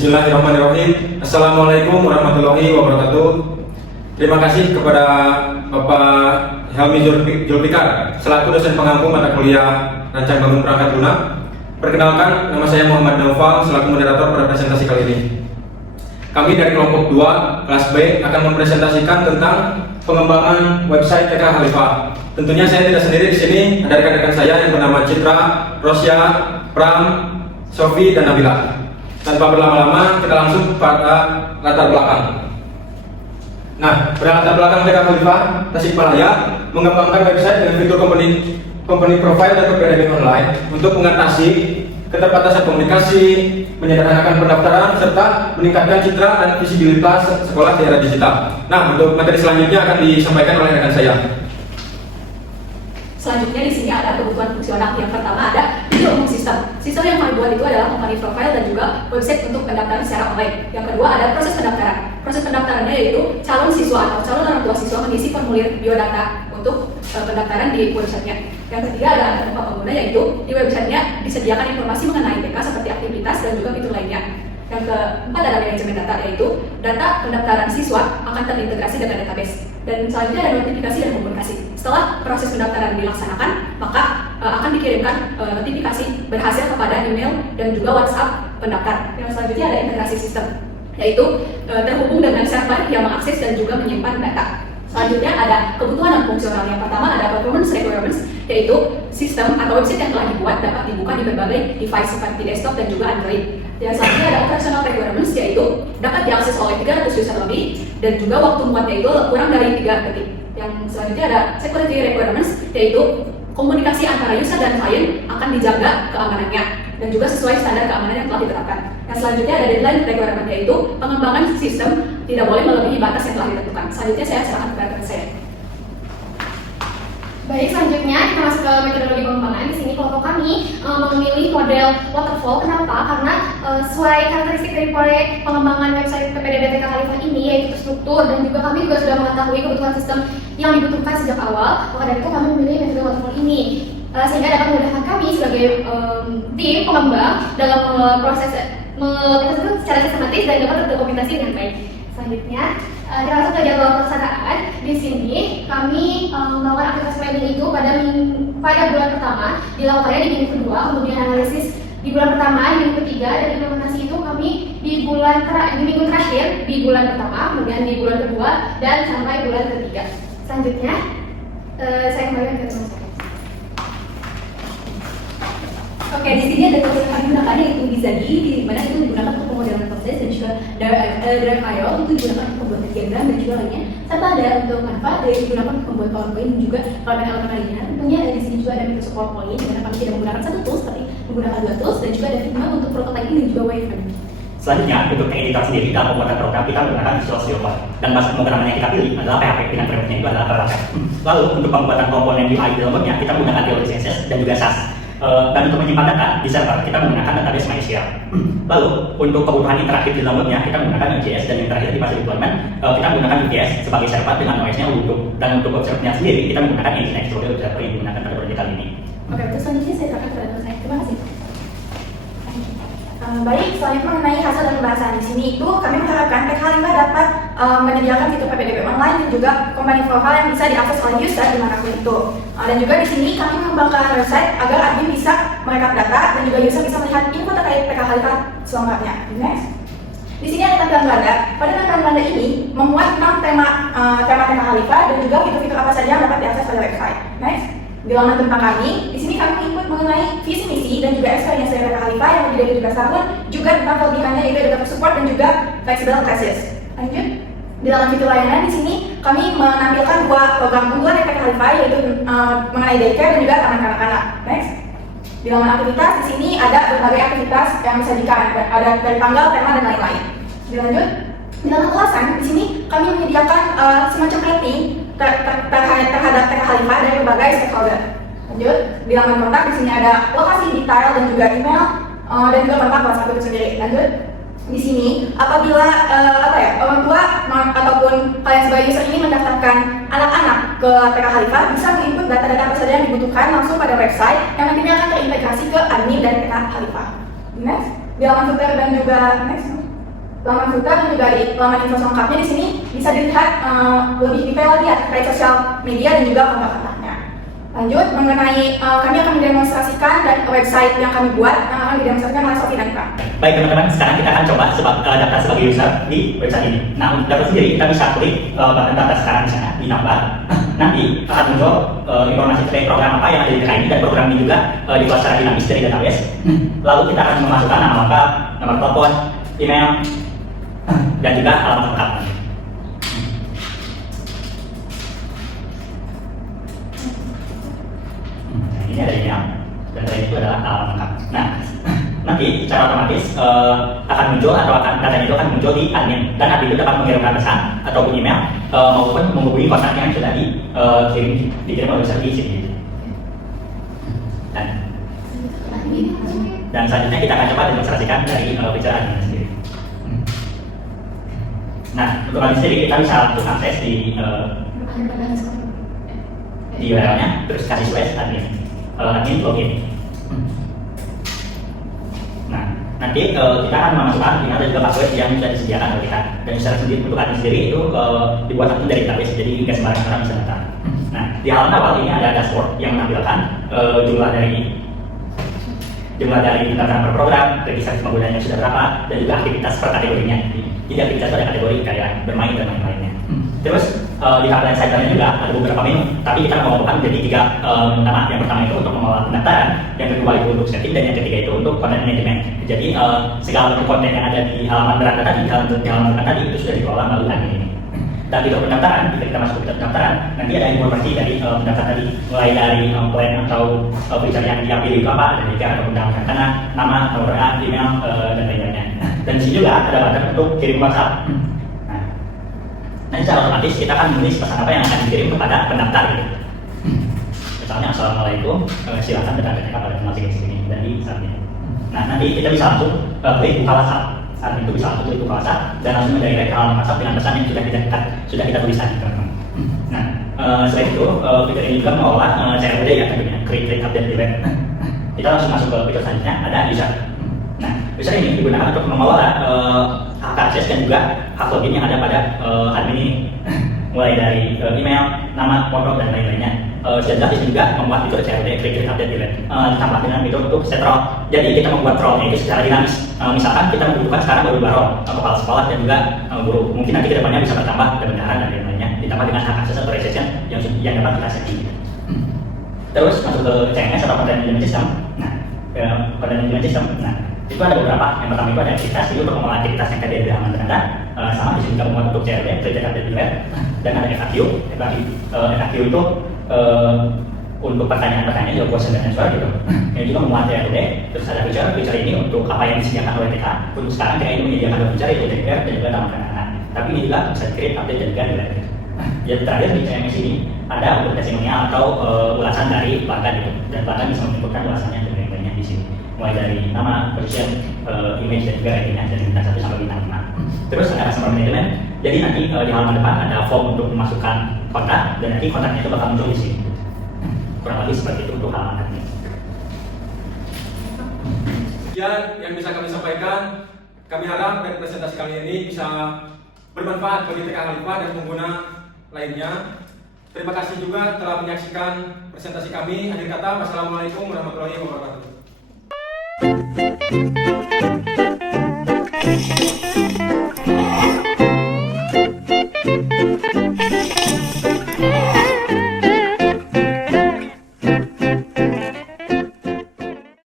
Bismillahirrahmanirrahim. Assalamualaikum warahmatullahi wabarakatuh. Terima kasih kepada Bapak Helmi Zulfikar selaku dosen pengampu mata kuliah Rancang Bangun Perangkat Lunak. Perkenalkan, nama saya Muhammad Naufal selaku moderator pada presentasi kali ini. Kami dari kelompok 2 kelas B akan mempresentasikan tentang pengembangan website TK Khalifah. Tentunya saya tidak sendiri di sini, ada rekan-rekan saya yang bernama Citra, Rosya, Pram, Sofi, dan Nabila. Tanpa berlama-lama, kita langsung pada latar belakang. Nah, pada latar belakang TK Khalifah, Tasikmalaya mengembangkan website dengan fitur company profile dan kepribadian online untuk mengatasi keterbatasan komunikasi, menyederhanakan pendaftaran, serta meningkatkan citra dan visibilitas sekolah di era digital. Nah, untuk materi selanjutnya akan disampaikan oleh rekan saya. Selanjutnya di sini ada kebutuhan fungsional. Yang pertama ada video umum sistem. Sistem yang kami buat itu adalah company profile dan juga website untuk pendaftaran secara online. Yang kedua ada proses pendaftaran. Proses pendaftarannya yaitu calon siswa atau calon orang tua siswa mengisi formulir biodata untuk pendaftaran di websitenya. Yang ketiga ada tempat pengguna, yaitu di websitenya disediakan informasi mengenai TK seperti aktivitas dan juga fitur lainnya. Yang keempat ada manajemen data, yaitu data pendaftaran siswa akan terintegrasi dengan database. Dan selanjutnya ada notifikasi dan komunikasi. Setelah proses pendaftaran dilaksanakan, maka akan dikirimkan notifikasi berhasil kepada email dan juga WhatsApp pendaftar. Yang selanjutnya ada integrasi sistem, yaitu terhubung dengan server yang mengakses dan juga menyimpan data. Selanjutnya ada kebutuhan non fungsional. Yang pertama ada performance requirements, yaitu sistem atau website yang telah dibuat dapat dibuka di berbagai device seperti desktop dan juga Android. Yang selanjutnya ada operational requirements, yaitu dapat diakses oleh 300 user lebih dan juga waktu muatnya itu kurang dari 3 detik. Yang selanjutnya ada security requirements, yaitu komunikasi antara user dan klien akan dijaga keamanannya dan juga sesuai standar keamanan yang telah ditetapkan. Yang selanjutnya ada deadline requirement, yaitu pengembangan sistem tidak boleh melebihi batas yang telah ditentukan. Selanjutnya saya serahkan kepada rekan saya. Baik, selanjutnya kita masuk ke metodologi pengembangan. Di sini kelompok kami memilih model waterfall. Kenapa? Karena sesuai karakteristik dari proyek pengembangan website PPDB TK Khalifah ini, yaitu struktur dan juga kami juga sudah mengetahui kebutuhan sistem yang dibutuhkan sejak awal. Maka dari itu kami memilih metode waterfall ini sehingga dapat memudahkan kami sebagai tim pengembang dalam proses secara sistematis dan dapat terdokumentasi dengan baik. Selanjutnya kita langsung ke jadwal pelaksanaan. Di sini kami melakukan aktivitas planning itu pada bulan pertama, dilakukannya di minggu kedua, kemudian analisis di bulan pertama, di minggu ketiga, dan implementasi itu kami di minggu terakhir di bulan pertama, kemudian di bulan kedua dan sampai bulan ketiga. Selanjutnya saya kembalikan ke teman saya. Oke, di sini ada tools yang kami gunakan, yaitu Bizagi, di mana itu digunakan untuk pemodelan proses, dan juga Drive.io itu digunakan untuk pembuatan diagram dan juga lainnya. Serta ada untuk Canva yang digunakan untuk membuat PowerPoint dan juga elemen-elemen lainnya. Tentunya di sini juga ada Microsoft PowerPoint, di mana kami tidak menggunakan satu tools, tapi menggunakan 2 tools, dan juga ada Figma untuk prototyping dan juga wireframe. Selanjutnya, untuk editor sendiri dalam pembuatan program kita menggunakan Visual Studio Code, dan bahasa pemrograman yang kita pilih adalah PHP dengan frameworknya itu adalah Laravel. Lalu untuk pembuatan komponen UI di dalam webnya kita menggunakan Theory CSS dan juga SAS. Dan untuk menyimpan data di server kita menggunakan database MySQL. Lalu untuk kebutuhan interaktif di dalam webnya kita menggunakan Node.js, dan yang terakhir di fase deployment kita menggunakan Vue.js sebagai server dengan OS-nya Ubuntu. Dan untuk web servernya sendiri kita menggunakan Nginx sebagai web server yang digunakan pada proyek kali ini. Oke, terus selanjutnya saya serahkan kepada teman saya. Terima kasih. Baik, selanjutnya mengenai hasil dan pembahasan di sini itu kami mengharapkan TK Khalifah dapat menyediakan fitur PPDB online dan juga company profile yang bisa diakses oleh user dimanapun itu. Dan juga di sini kami mengembangkan website agar admin bisa merekap data dan juga user bisa melihat info terkait TK Khalifah selengkapnya. Next. Di sini ada tampilan Belanda. Pada tampilan Belanda ini memuat 6 tema TK Khalifah dan juga fitur-fitur apa saja yang dapat diakses pada website. Next. Di laman tentang kami, di sini kami input mengenai visi misi dan juga experience dari TK Khalifah yang lebih dari 17 tahun, juga tentang kelebihannya yaitu data support dan juga flexible classes. Lanjut. Di dalam fitur layanan di sini kami menampilkan 2 program unggulan dari TK Khalifah, yaitu mengenai daycare dan juga taman kanak-kanak. Next. Di laman aktivitas di sini ada berbagai aktivitas yang disajikan, ada dari tanggal, tema dan lain-lain. Dilanjut. Di dalam ulasan di sini kami menyediakan semacam rating terhadap TK Khalifah dari berbagai stakeholder. Lanjut, di laman kontak di sini ada lokasi detail dan juga email dan juga kontak WhatsApp itu sendiri. Lanjut, di sini apabila orang tua ataupun kalian sebagai user ini mendaftarkan anak-anak ke TK Khalifah bisa menginput data-data apa saja yang dibutuhkan langsung pada website yang nantinya akan terintegrasi ke admin dari TK Khalifah. Next, di laman filter dan juga next. laman Futa dan juga di laman info lengkapnya di sini bisa dilihat lebih detail lagi ya terkait sosial media dan juga kontak-kontaknya. Lanjut mengenai kami akan mendemonstrasikan dan website yang kami buat yang akan didemonstrasikan oleh Sofi dan Pram. Baik teman-teman, sekarang kita akan coba daftar sebagai user di website ini. Nah, untuk daftar sendiri kita bisa klik button daftar sekarang di sana, ditambah. Nanti akan muncul informasi terkait program apa yang ada di TK ini, dan program ini juga dibuat secara dinamis dari database. Lalu kita akan memasukkan nama lengkap, nomor telepon, email, dan juga alamat lengkap. Ini ada email, dan tadi itu adalah alamat lengkap. Nah, nanti secara otomatis akan muncul atau datanya itu akan muncul di admin, dan admin itu dapat mengirimkan pesan ataupun email maupun menghubungi kontak yang sudah dikirim oleh user di sini. Dan selanjutnya kita akan coba demonstrasikan dari fitur admin sendiri. Nah, untuk admin sendiri kita bisa langsung akses di URL-nya, terus kasih slash admin login. Nah, nanti kita akan memasukkan email dan juga password yang sudah disediakan oleh kita. Dan secara sendiri untuk admin sendiri itu dibuat langsung dari database, jadi nggak sembarang orang bisa daftar. Nah, di halaman awal ini ada dashboard yang menampilkan jumlah dari pendaftaran per program, registrasi penggunanya sudah berapa, dan juga aktivitas per kategorinya. Jadi aktivitas itu ada kategori kayak bermain dan lain-lainnya. Terus di halaman sidebar juga ada beberapa menu, tapi kita mengumpulkan menjadi 3 nama. Yang pertama itu untuk mengelola pendaftaran, yang kedua itu untuk setting, dan yang ketiga itu untuk content management. Jadi segala bentuk konten yang ada di halaman beranda tadi, di halaman beranda tadi itu sudah dikelola melalui admin ini. Dan fitur pendaftaran, jika kita masuk ke fitur pendaftaran, nanti ada informasi dari pendaftar tadi, mulai dari plan atau fitur yang dia pilih itu apa, dan jika ada pendaftaran karena nama, nomor email, dan lain-lainnya. Dan di sini juga ada button untuk kirim WhatsApp. Nanti secara otomatis kita akan menulis pesan apa yang akan dikirim kepada pendaftar gitu. Misalnya assalamualaikum, silakan pendaftarnya pada tanggal segini dan di saatnya. Nah, nanti kita bisa langsung klik buka WhatsApp. Saat itu bisa langsung klik buka WhatsApp dan langsung mendirect ke halaman WhatsApp dengan pesan yang sudah kita tulis tadi, teman-teman. Nah, selain itu fitur ini juga mengelola CRUD ya, tentunya create, update, delete. Kita langsung masuk ke fitur selanjutnya, ada user. Nah, user ini digunakan untuk mengelola hak akses dan juga hak login yang ada pada admin ini, mulai dari email, nama, foto, dan lain-lainnya. Sudah jelas juga membuat fitur CRUD, create, update, delete, ditambah dengan fitur untuk set role. Jadi kita membuat role-nya itu secara dinamis. Misalkan kita membutuhkan sekarang baru 2 role, kepala sekolah dan juga guru. Mungkin nanti kedepannya bisa bertambah kebenaran dan lain-lainnya, ditambah dengan hak akses atau restriction yang dapat kita setting. Terus masuk ke CMS atau content management system. Nah, content management system. Nah, itu ada beberapa. Yang pertama itu ada aktivitas, itu untuk mengelola aktivitas yang tadi ada di halaman beranda. Sama di sini kita membuat untuk CRD, create, update, delete, dan ada FAQ. FAQ itu untuk pertanyaan-pertanyaan juga question dan answer gitu. Yang juga memuat CRD. Terus ada feature ini untuk apa yang disediakan oleh TK. Untuk sekarang TK ini menyediakan 2 feature, yaitu DPR dan juga taman kanak-kanak. Tapi ini juga bisa create, update, dan juga delete. Jadi terakhir di CMS ini ada untuk testimonial atau ulasan dari pelanggan gitu. Dan pelanggan bisa menunjukkan ulasannya dan lain-lainnya di sini. Mulai dari nama, position, image, dan juga ratingnya dari bintang 1 sampai bintang 5. Terus ada customer management. Jadi nanti di halaman depan ada form untuk memasukkan kontak, dan nanti kontaknya itu bakal muncul di sini. Kurang lebih seperti itu untuk halaman admin. Sekian yang bisa kami sampaikan. Kami harap dari presentasi kali ini bisa bermanfaat bagi TK Khalifah dan pengguna lainnya. Terima kasih juga telah menyaksikan presentasi kami. Akhir kata, wassalamualaikum warahmatullahi wabarakatuh.